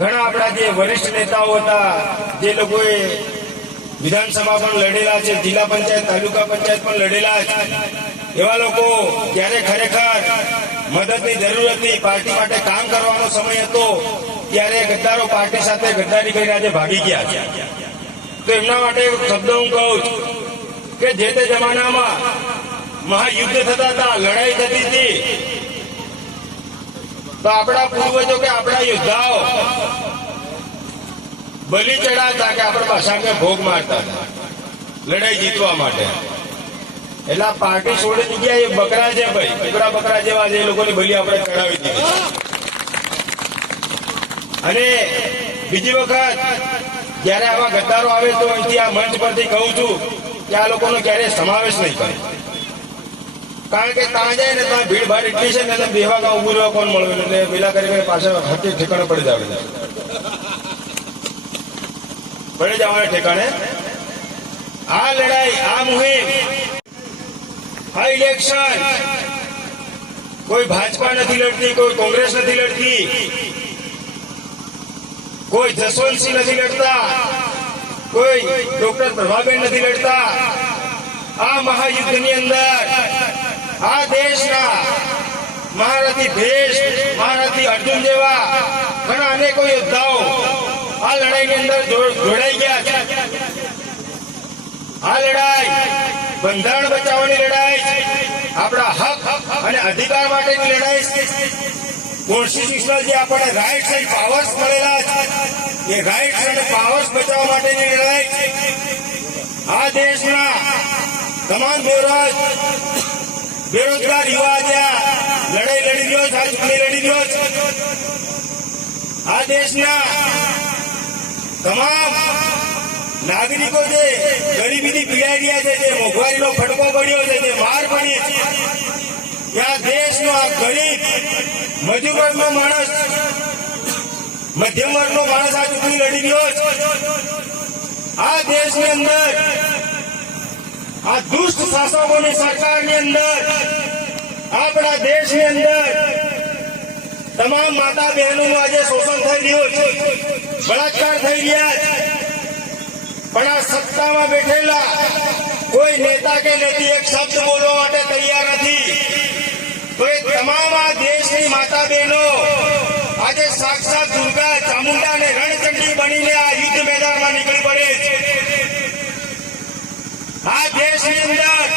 ઘણા આપણા જે વરિષ્ઠ નેતાઓ હતા, જે લોકોએ વિધાનસભા પણ લડેલા છે, જિલ્લા પંચાયત, તાલુકા પંચાયત પણ લડેલા છે, એવા લોકો જ્યારે ખરેખર મદદની જરૂર હતી, પાર્ટી માટે કામ કરવાનો સમય હતો, ત્યારે ગદ્દારો પાર્ટી સાથે ગદ્દારી કરીને આજે ભાગી ગયા છે. તો એમના માટે શબ્દ હું કહું છું કે જે તે જમાનામાં મહાયુદ્ધ થતા હતા, લડાઈ થતી હતી, તો આપણા પૂર્વજો કે આપણા યોદ્ધાઓ બલિ ચડાવતા કે આપણા ભાષાને ભોગ મારતા હતા લડાઈ જીતવા માટે. એટલે આ પાર્ટી છોડી દીધી, એ બકરા છે ભાઈ, બકરા જેવા જે લોકોની બલિ આપણે ચડાવી દીધી. અને બીજી વખત જયારે આવા ગદ્દારો આવે તો અહીંથી આ મંચ પરથી કહું છું કે આ લોકોનો ક્યારેય સમાવેશ નહીં કરે. કારણ કે ત્યાં જાય ને ત્યાં ભીડભાડ એટલી છે ને બેવા ગામ ઉભું રહેવા કોણ મળે, એટલે પેલા કરીને પાછા હકી ઠેકાણે પડી જવાના ઠેકાણે. આ લડાઈ, આ મુહિમ, આ ઇલેક્શન કોઈ ભાજપા નથી લડતી, કોઈ કોંગ્રેસ નથી લડતી, કોઈ જસવંતસિંહ નથી લડતા, કોઈ ડોક્ટર પ્રભાબેન નથી લડતા. આ મહાયુદ્ધની અંદર આ દેશના મહારથી ભેષ, મહારથી અર્જુન જેવા ઘણા અનેકો યોદ્ધાઓ આ લડાઈની અંદર જોડાઈ ગયા છે. આ લડાઈ બંધારણ બચાવવાની લડાઈ, આપણા હક અને અધિકાર માટેની લડાઈ, કોન્સ્ટિટ્યુશનલ જે આપણને રાઇટ્સ એન્ડ પાવર્સ મળેલા છે એ રાઇટ્સ અને પાવર્સ બચાવવા માટેની લડાઈ. આ દેશના તમામ બેરોજગાર યુવા જ્યાં લડાઈ લડી રહ્યો છે, આ ચૂંટણી લડી રહ્યો છે. આ દેશના તમામ નાગરિકો જે ગરીબીથી પીડાઈ રહ્યા છે, જે મોંઘવારીનો ફટકો પડ્યો છે, જે માર પડી છે, ત્યાં દેશનો આ ગરીબ મજૂર વર્ગનો માણસ, મધ્યમ વર્ગનો માણસ આ ચૂંટણી લડી રહ્યો છે. આ દેશની અંદર આ દુષ્ટ શાસકોની સરકારની અંદર, આપણા દેશની અંદર તમામ માતા બહેનોનું આજે શોષણ થઈ રહ્યું છે, બળાત્કાર થઈ રહ્યા છે. પણ આ સત્તામાં બેઠેલા કોઈ નેતા કે નેતી એક શબ્દ બોલવા માટે તૈયાર નથી. તો એ તમામ આ દેશની માતા બહેનો આજે સાક્ષાત દુર્ગા, ચામુંડા અને રણચંડી બનીને આ યુદ્ધ મેદાનમાં નીકળી પડે છે. આ દેશની અંદર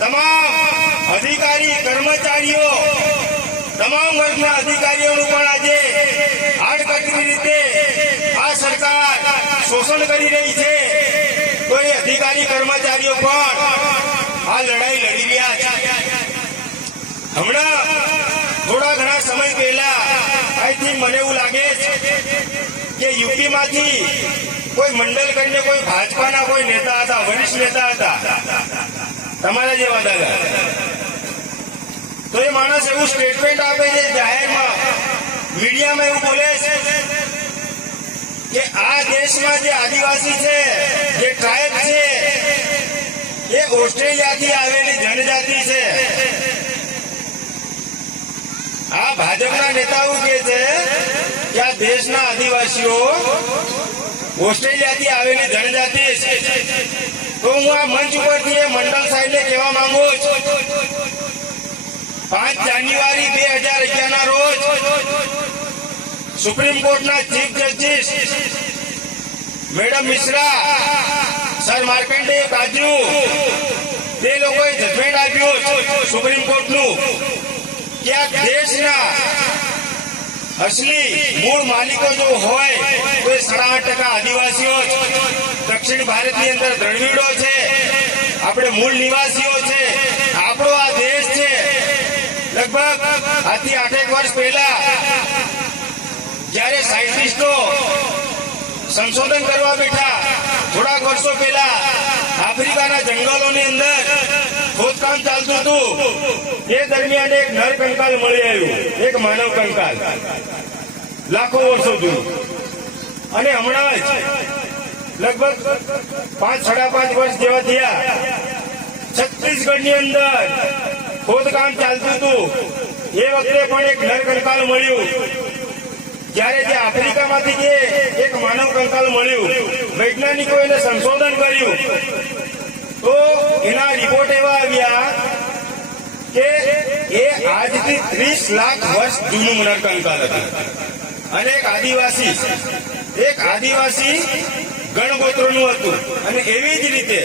તમામ અધિકારી, કર્મચારીઓ, તમામ વર્ગના અધિકારીઓનું પણ આજે આડકતરી રીતે આ સરકાર શોષણ કરી રહી છે. તો એ અધિકારી, કર્મચારીઓ પણ આ લડાઈ લડી રહ્યા છે. હમણાં થોડા ઘણા સમય પહેલા આઈ થિંક મને એવું લાગે છે કે યુપીમાંથી કોઈ મંડલ કરીને કોઈ ભાજપાના કોઈ નેતા હતા, વરિષ્ઠ નેતા હતા, તમારા જેવા દાદા. તો એ માણસ એવું સ્ટેટમેન્ટ આપે છે જાહેરમાં, મીડિયામાં એવું બોલે છે કે આ દેશમાં જે આદિવાસી છે, જે ટ્રાઇબ છે, એ ઓસ્ટ્રેલિયાથી આવેલી જનજાતિ છે. આ ભાજપના નેતાઓ કહે છે કે આ દેશના આદિવાસીઓ ઓસ્ટ્રેલિયાથી આવેલી જનજાતિ છે. તો હું આ મંચ ઉપરથી એ મંડળ સાહેબને કહેવા માંગુ છું, 5 જાન્યુઆરી 2011 ના રોજ સુપ્રીમ કોર્ટના chief justice madam Mishra, sir Markandey Katju, તે લોકોએ જજમેન્ટ આપ્યું સુપ્રીમ કોર્ટનું કે આ દેશના અસલી મૂળ માલિકો જો હોય તો એ 8.5% આદિવાસીઓ છે. દક્ષિણ ભારતની અંદર દ્રવિડો છે, આપણે મૂળ નિવાસીઓ છે. આપણો આ દેશ છે. લગભગ આજથી 8 વર્ષ પહેલા જયારે સાયન્ટિસ્ટો સંશોધન કરવા બેઠા, થોડાક વર્ષો પહેલા આફ્રિકાના જંગલોની અંદર ખોદકામ ચાલતું હતું. એ દરમિયાન એક નર કંકાલ મળી આવ્યું, એક માનવ કંકાલ, લાખો વર્ષો જૂનું. અને હમણાં જ લગભગ 5-5.5 વર્ષ જેવા થયા, છત્તીસગઢની અંદર ખોદકામ ચાલતું હતું. એ વખતે પણ એક નર કંકાલ મળ્યું. જ્યારે જે આફ્રિકામાંથી જે એક માનવ કંકાલ મળ્યું, વૈજ્ઞાનિકો એને સંશોધન કર્યું, તો એના રિપોર્ટ એવા આવ્યા કે એ આજથી 30 લાખ વર્ષ જૂનું નરકંકાલ હતું. અને એક આદિવાસી ગણગોત્રોનું હતું. અને એવી જ રીતે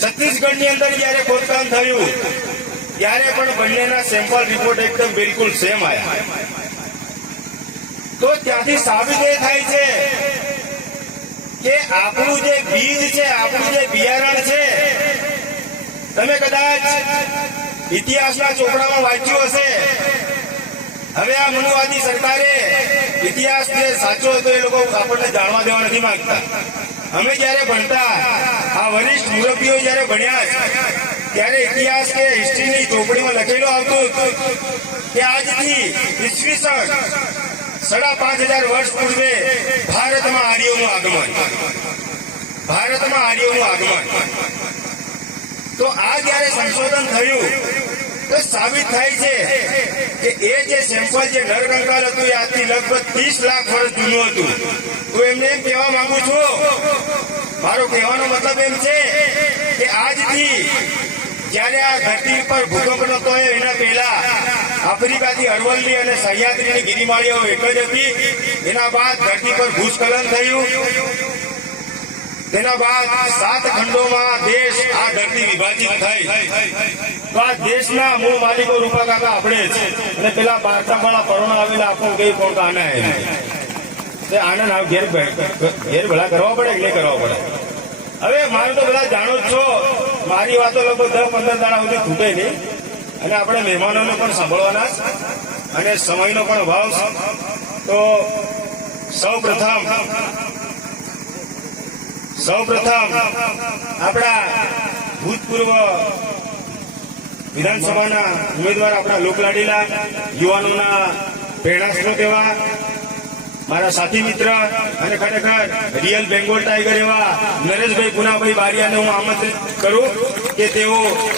છત્તીસગઢની અંદર જયારે ખોદકામ થયું ત્યારે પણ બંનેના સેમ્પલ રિપોર્ટ એકદમ બિલકુલ સેમ આવ્યા. તો ત્યાંથી સાબિત એ થાય છે કે આપણું જે બીજ છે, આપણું જે બિયારણ છે, તમે કદાચ ઇતિહાસના ચોપડામાં વાંચ્યું હશે. હવે આ મનુવાદી સરકારે ઇતિહાસ જે સાચો હતો એ લોકો આપણને જાણવા દેવા નથી માંગતા. અમે જયારે ભણતા, આ વરિષ્ઠ મુરબ્બીઓ જયારે ભણ્યા ત્યારે ઇતિહાસ કે હિસ્ટ્રીની ચોપડીમાં લખેલું આવતું કે આજથી ઈસવીસન 5,500 વર્ષ પૂર્વે ભારતમાં આર્યોનું આગમન. તો આ જયારે સંશોધન થયું તો સાબિત થાય છે કે એ જે સેમ્પલ જે નરકંકાલ હતું એ આજથી લગભગ 30 લાખ વર્ષ જૂનું હતું. તો એમને એમ કહેવા માંગુ છું, મારો કહેવાનો મતલબ એમ છે કે આજથી જ્યારે આ ધરતી પર ભૂકંપ નતો એના પહેલા આફ્રિકાથી અરવલ્લી અને સહ્યાદ્રીની ગિરિમાળીઓ એક જ હતી. એના બાદ ધરતી પર ભૂસ્ખલન થયું. તેના બાદ 7 ખંડોમાં દેશ આ ધરતી વિભાજિત થઈ. તો આ દેશના મૂળ માલિકો રૂપા કાકા આપણે જ. અને પેલા બારતાવાળા પરોણા આવેલા આપણું કઈ કોણ આના તે આનંદ ઘેર ભેળા કરવા પડે કે નહીં કરવા પડે. હવે મારું તો બધા જાણો જ છો, મારી વાતો લગભગ 10-15 દાડા સુધી ખૂટે નહીં. અને આપણે મહેમાનોને પણ સાંભળવાના અને સમયનો પણ અભાવ. તો સૌ પ્રથમ આપણા ભૂતપૂર્વ વિધાનસભાના ઉમેદવાર, આપણા લોકલાડીલા યુવાનોના પ્રેરણાસ્ત્રોત એવા મારા સાથી મિત્ર અને ખરેખર રિયલ બેંગોલ ટાઈગર એવા નરેશભાઈ પુનાભાઈ બારિયાને હું આમંત્રિત કરું કે તેઓ